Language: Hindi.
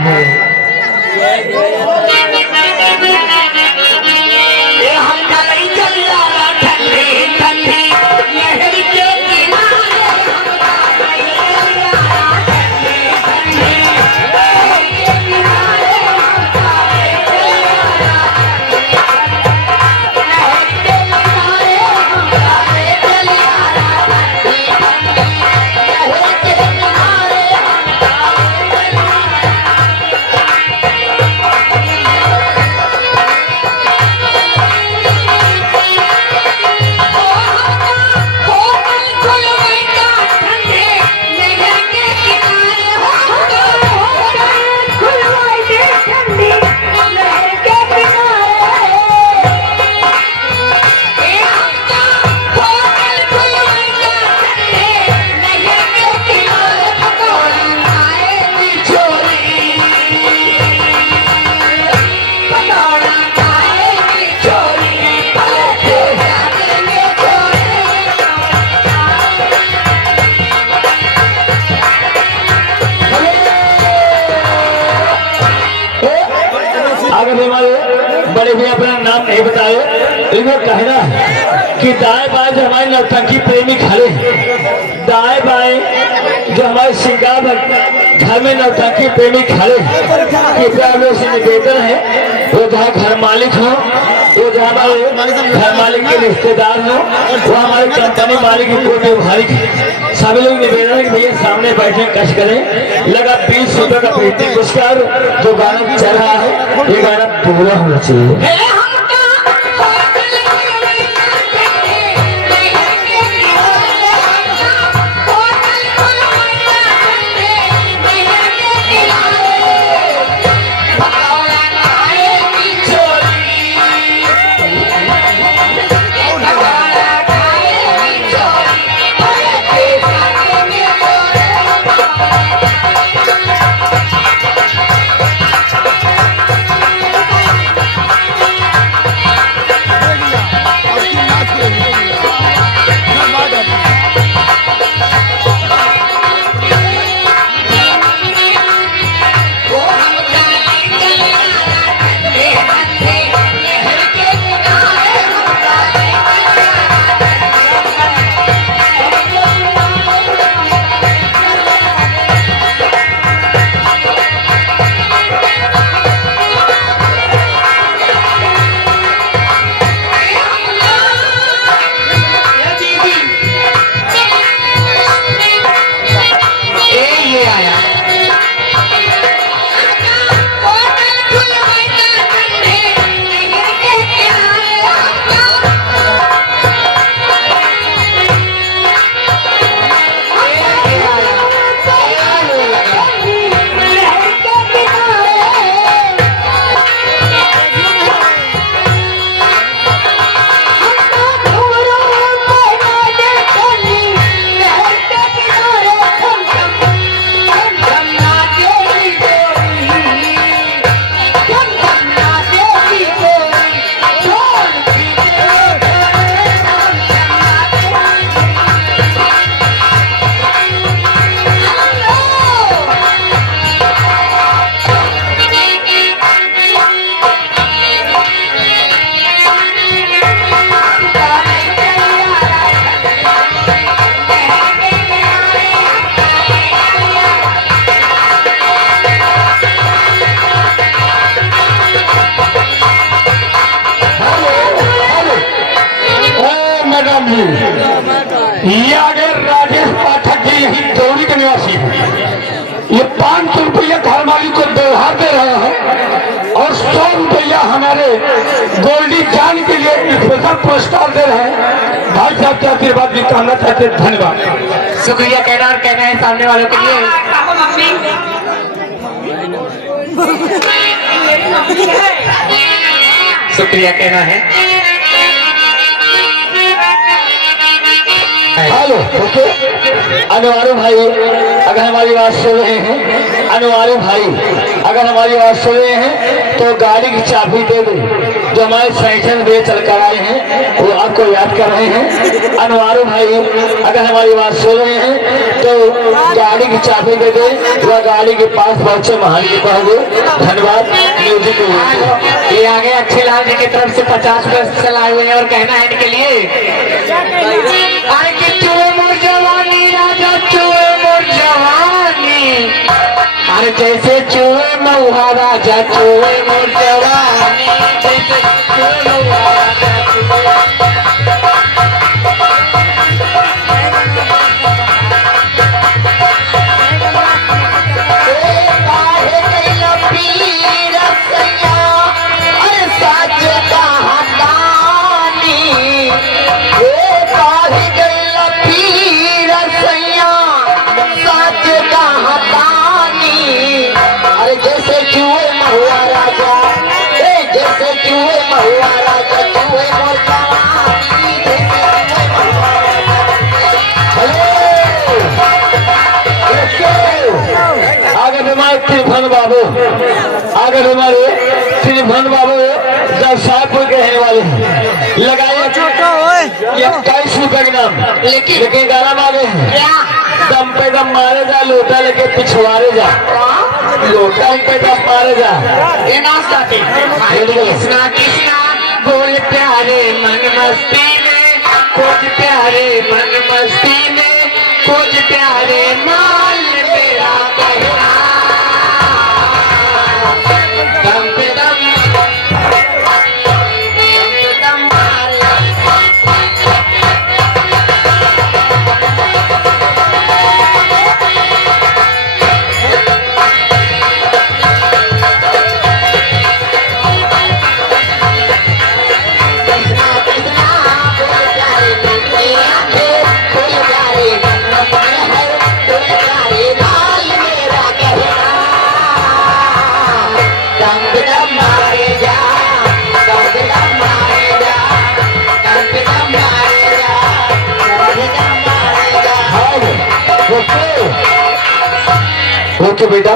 है। बड़े भी अपना नाम नहीं बताए, इन्हें कहना है कि दाएं बाएं जो हमारे नौटंकी प्रेमी खड़े हैं, दाएं बाएं जो हमारे श्रृंगार घर में नौटंकी प्रेमी खड़े हैं, कृपया लोग से निवेदन है वो जहाँ घर मालिक हो, वो जहाँ हमारे घर मालिक के रिश्तेदार हो, वो हमारे कंपनी मालिक कोई व्यवहारिक है, सभी लोग निवेदन है कि भैया सामने बैठे कष्ट करें। लगा 20 रुपए का प्रीति पुरस्कार जो गाना चल रहा है, ये गाना पूरा होना चाहिए। ये आगे राजेश पाठक जी यही दौरी के निवासी है। ये 500 रुपया घर मालिक को व्यवहार दे रहे हैं और 100 रुपया हमारे गोल्डी जान के लिए स्पेशल पुरस्कार दे रहे हैं। भाई साहब के आशीर्वाद भी कहना चाहते हैं, धन्यवाद। शुक्रिया कहना है सामने वालों के लिए। शुक्रिया कहना है। हेलो ओके, अनवारू भाई अगर हमारी बात सुन रहे हैं, अनवारू भाई अगर हमारी बात सुन रहे हैं तो गाड़ी की चाबी दे दो। जो हमारे सैक्शन वे चल कर आए हैं वो आपको याद कर रहे हैं। अनवारू भाई अगर हमारी बात सुन रहे हैं तो गाड़ी की चाबी दे दे, वह गाड़ी के पास पहुंचे महान की कहोगे। धन्यवाद। म्यूजिक ये आगे अच्छे लाल जी की तरफ से 50 रुपए चलाए हुए हैं और कहना है इनके लिए आए कि चूहे मोर जवानी राजा चूहे मोर जवानी, अरे जैसे चूहे मऊहा राजा चूहे मोर जवानी, जैसे चूहे मऊहा राजा चूहे। त्रिभुवन बाबू आगे हमारे त्रिभुवन बाबू जगसापुर के रहने वाले हैं। लगाइए 21 रुपए के नाम, लेकिन गाना मारे दम पे दम मारे जा, लोटा लेके पिछवाड़े जा, लोटा पे दम मारे जा। ये नाश्ता कृष्णा कृष्णा बोल प्यारे मन मस्ती में, खोज प्यारे मन मस्ती में, खोज प्यारे माल मेरा कहना। ओके बेटा।